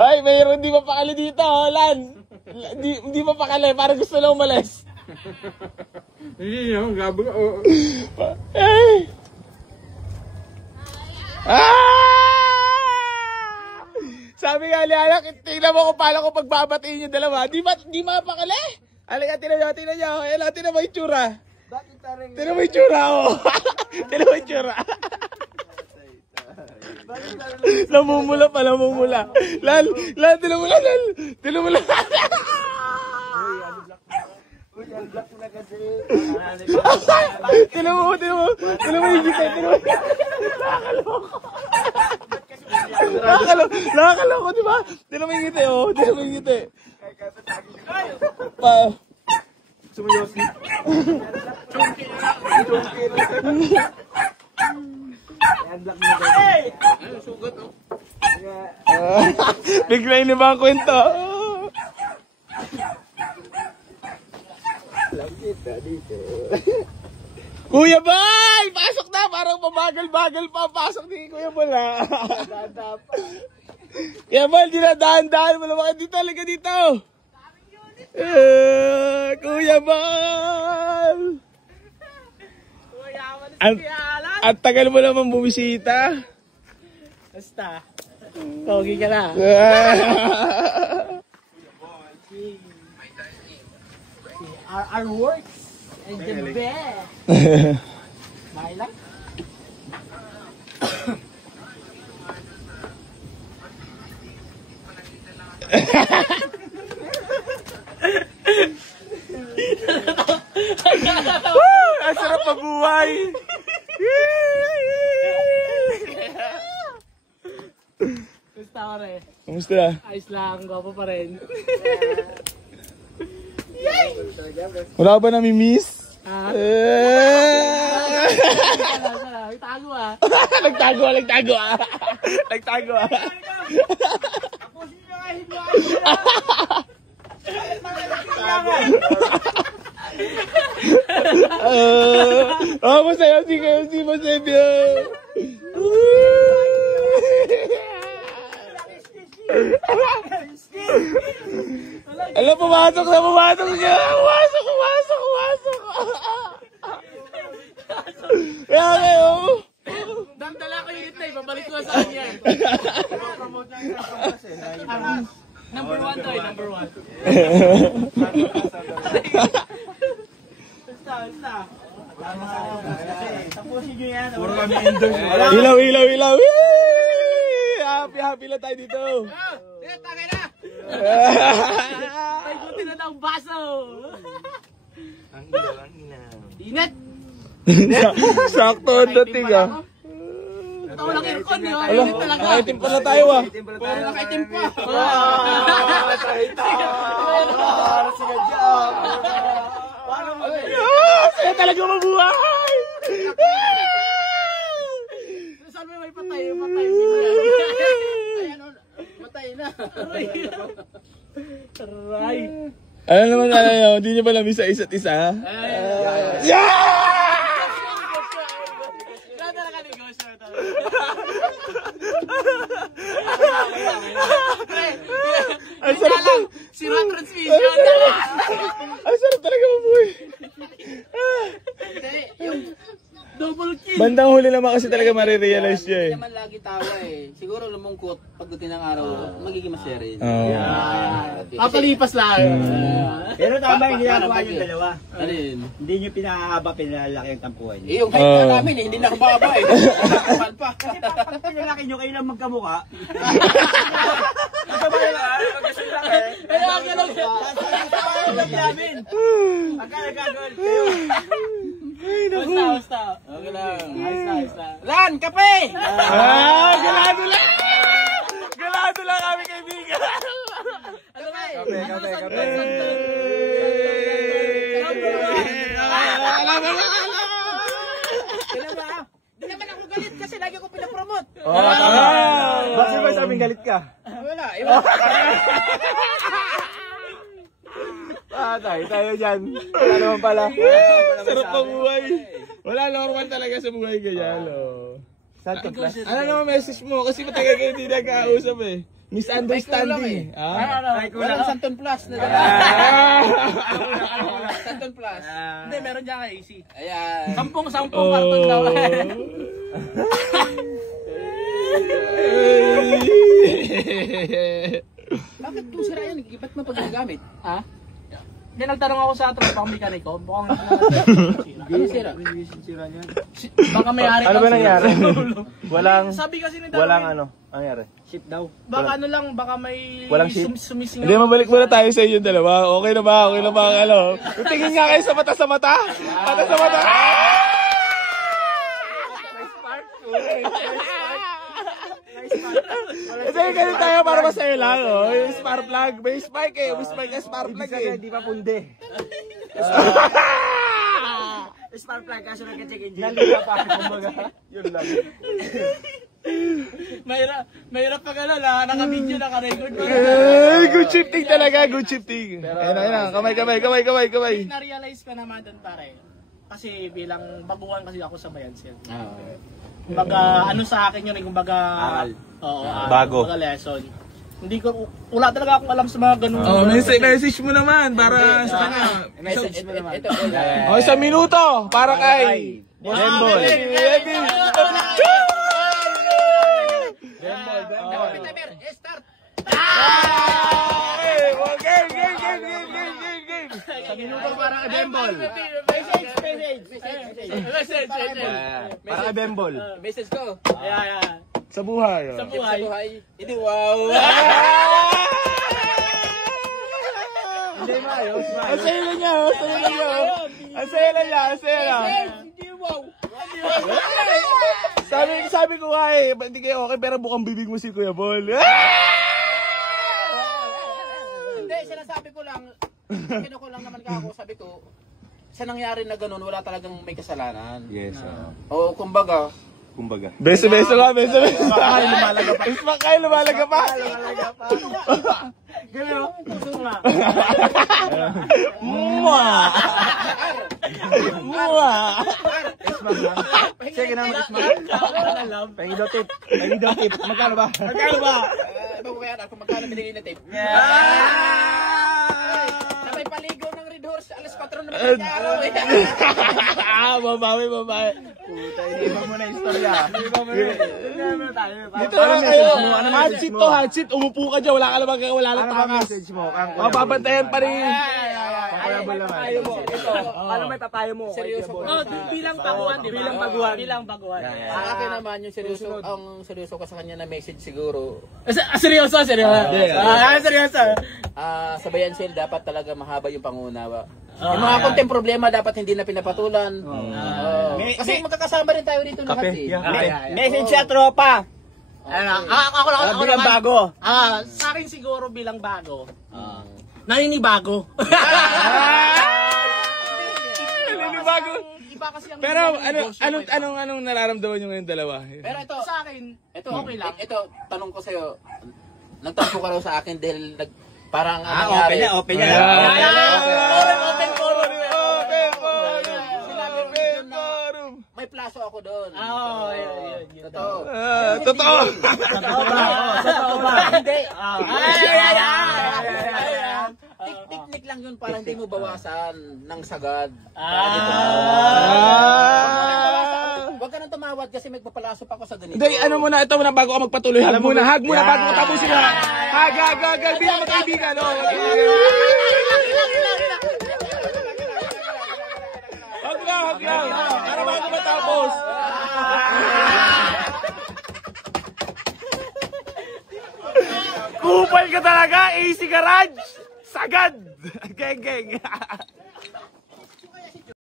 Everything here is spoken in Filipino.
Ay, mayroon di mapakali dito, Lan. Hindi mapakali, parang gusto lang umalis. Hindi naman, gabo ka. Ay! Sabi nga ni Anak, tingnan mo kung paano ko pagbabatiin yung dalawa. Di mapakali. Alika, tingnan nyo. Ayan, tingnan mo yung tsura. Tingnan mo yung tsura, oh. Tingnan mo yung tsura. Namumula pa, namumula. Lan, tingnan mo lang, Lan. Tingnan mo lang. Tingnan mo yung gita, Nakakaloko, di ba? Tingnan mo yung gita, oh. Tingnan mo yung gita. Sumuyosi. Ano, sugat, oh. Bigla yun ba ang kwento? Kuya Boy! Pasok na! Parang mabagal-bagal pa. Pasok ni Kuya Boy, ha? Kuya Boy, dinadahan-dahan mo naman dito. Halika dito. Kuya Boy! Ang tagal mo naman bumisita. Basta. Pogi ka na. Our works and the best. May lang. Ang sarap mabuhay. Basta ka rin. Kamusta? Ayos lang. Gwapo pa rin. Wala ba nami-miss? Tago ah. Nagtago. Masaya si Masebio. Alam, pumasok siya. Pumasok. Kaya kayo. Damdala ko yung itay. Babalik ko sa kanya. Number 1 to, number 1. Basta. Tapusin nyo yan. Puro kami endorse. Ilaw. Happy lang tayo dito. Tagay na! Ay, buti na ng baso! Ang ilaw. Init! Sakto ang dating, ah. Ito walang aircon, yun. Alam, Init talaga. nakaitim pala tayo, ah. Puro nakaitim pa. Saya talaga mabuhay! Saan mo may patay? Matay na. Aray. Ano naman yun? Hindi nyo ba namiss sa isa't isa? Ang sarap. Zero transmission. Ang sarap talaga mabuhay. Yung double kill. Bandang huli naman kasi talaga marirealize nyo, eh. Hindi naman lagi tawa eh. Siguro lumungkot pagdating ng araw, magiging masaya rin. Papalipas lang. Pero tama yung ginagawa yung dalawa. Ano yun? Hindi nyo pinahaba, pinalaki ang tampuhan nyo. Eh, yung height na namin eh, hindi na kumaba eh. Nakakapal pa. Kasi pag pinalaki nyo, kayo lang magkamukha. Kaya gano'n. namin. Pagka nagagawin kayo. Basta. Okay lang. Ayos na. Lan, kape! Galado lang! Galado lang kami kaibigan! Ano ba eh? Kape. Di naman ako galit kasi lagi ko pinapromote. Bakit ba sa aming galit ka? Wala, Tayo dyan. Wala naman pala. Sarap ng buhay. Wala, normal talaga sa buhay ganyan. Santa Claus. Ano naman message mo? Kasi matagal kayo hindi nagkausap eh. Misunderstanding. Walang Santon Plus na dala. Santon Plus. Hindi, meron dyan kay AC. Ayan. Sampung karton daw. Bakit kung sira yan? Ba't mo pag ginagamit? Ha? Hindi, nagtanong ako sa trapang mekaniko. Mukhang Ano sira? baka may-ari Ano ba nangyari? Walang, Sabi kasi ni walang ano, nangyari? Ship daw. Baka ano lang, baka may Walang shit? sumisingaw. Hindi, mabalik muna tayo sa inyong dalawa. Okay na ba? Okay na ba? Ano? Tingin nga kayo sa mata sa mata. Mata sa mata. Kasi ganun tayo para masaya lang. Oh. Yung spark plug. May spike eh. May spike na spark plug eh. Hindi pa punde. Spark plug kaso nag-check engine. Nalula pa, kumbaga. Yun lang. Mahirap pag ano na, naka-video, naka-record pa. Good shifting talaga. Good shifting. Ayun. Kamay. Na-realize ko naman doon pare. Kasi bilang baguhan kasi ako sa Bayan Sel. Ah. Kumbaga, ano sa akin yun, kumbaga... Aral. Oo, Bago. Kumbaga lesson. Hindi ko, wala talaga akong alam sa mga ganun. Oh, message mo naman para sa kanya. Message mo naman. Ito. Oh, 1 minuto para kay Dembol. Start! Game. Sa minuto para kay Bembol. Message. Para kay Bembol. Message ko. Yeah. Sa buhay. Sa Sa buhay. buhay. Hindi wow. Hindi maayos, Ang saya na niya. Hindi wow. Sabi ko nga eh, hindi kayo okay pero bukang bibig mo si Kuya Bol. Hindi, sinasabi ko lang. Kinuko lang naman ka ako. Sabi ko, sa nangyari na ganun, wala talagang may kasalanan. Yes, O kumbaga, Beso ka. Ismakay, lumalaga pa. Gano'n, puso nga. Sige naman, Pengi daw tip. Magkano ba? babayaran kung magkano binigay na tape. Sabay paligo ng Red Horse, alas 4 naman yung araw eh. Babawi. Puta, iba mo na yung istorya. Dito lang kayo. Hot seat. Umupo ka dyan. Wala ka naman wala lang Ano ba takas. message mo? Papantayan pa rin. Papayaban naman. Ano may papayo mo? Seryoso ko. Bilang baguhan, di ba? Bilang baguhan. Sa akin naman yung seryoso, ang seryoso ko sa kanya na message siguro. Seryoso. Seryoso. Sa Bayan Sale dapat talaga mahaba yung pangunawa. Yung mga konting problema dapat hindi na pinapatulan. Kasi magkakasama rin tayo dito lahat eh. Message sa tropa. Ako Bilang naman. bago. Sa akin siguro bilang bago. Naninibago. Naninibago. Iba kasi ang Pero negosyo ko, anong nararamdaman nyo ngayon dalawa? Pero ito, sa akin, okay lang. Ito, tanong ko sa'yo. Nagtampo ka raw sa akin dahil parang Open na. Open forum. may plaso ako doon. Yun. Totoo. Totoo. Totoo ba? Hindi. Teknik lang yun para hindi mo bawasan ng sagad. Huwag ka nang tumawad kasi magpapalaso pa ako sa ganito. Hindi, ano muna, ito muna bago ka magpatuloy. Hug muna bago ka tapusin na. Hag. Bilang magkaibigan. Hug lang. Para bago matapos. Kupal ka talaga, AC Garage. Sagad. Geng.